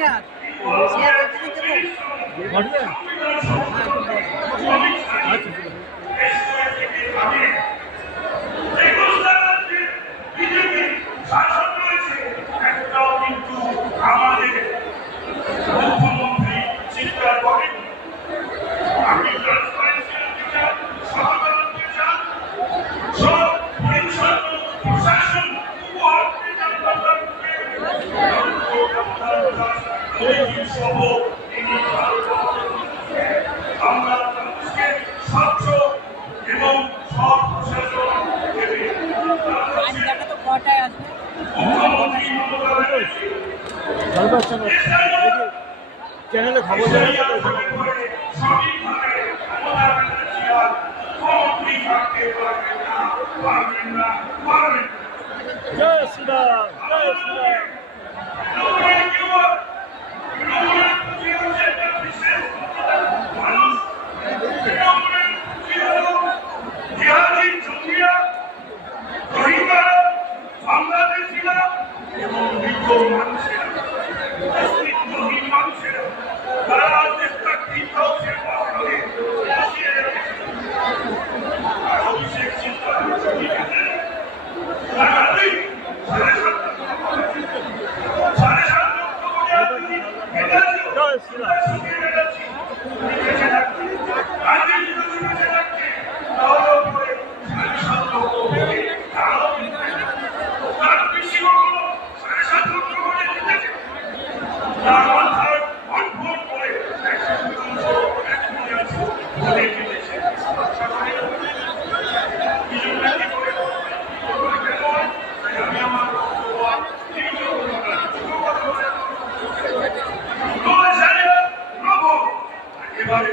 share share করতে দেবো ঘটবে আমাদের মুখ্যমন্ত্রী চিন্তা করেন আপনি সব প্রশাসন আমরা মানুষকে স্বচ্ছ এবং সব প্রশাসন দেবে তো কটায় আসবে চ্যানেলে খবর জয় শ্রীরাম জয় শ্রীরাম বাংলাদেশিরা এবং মানুষেরা মানুষেরা তারা চেষ্টা ধ্বংসের পক্ষে বসিয়ে অভিষেক চিন্তা জয় শ্রীরাম এবারে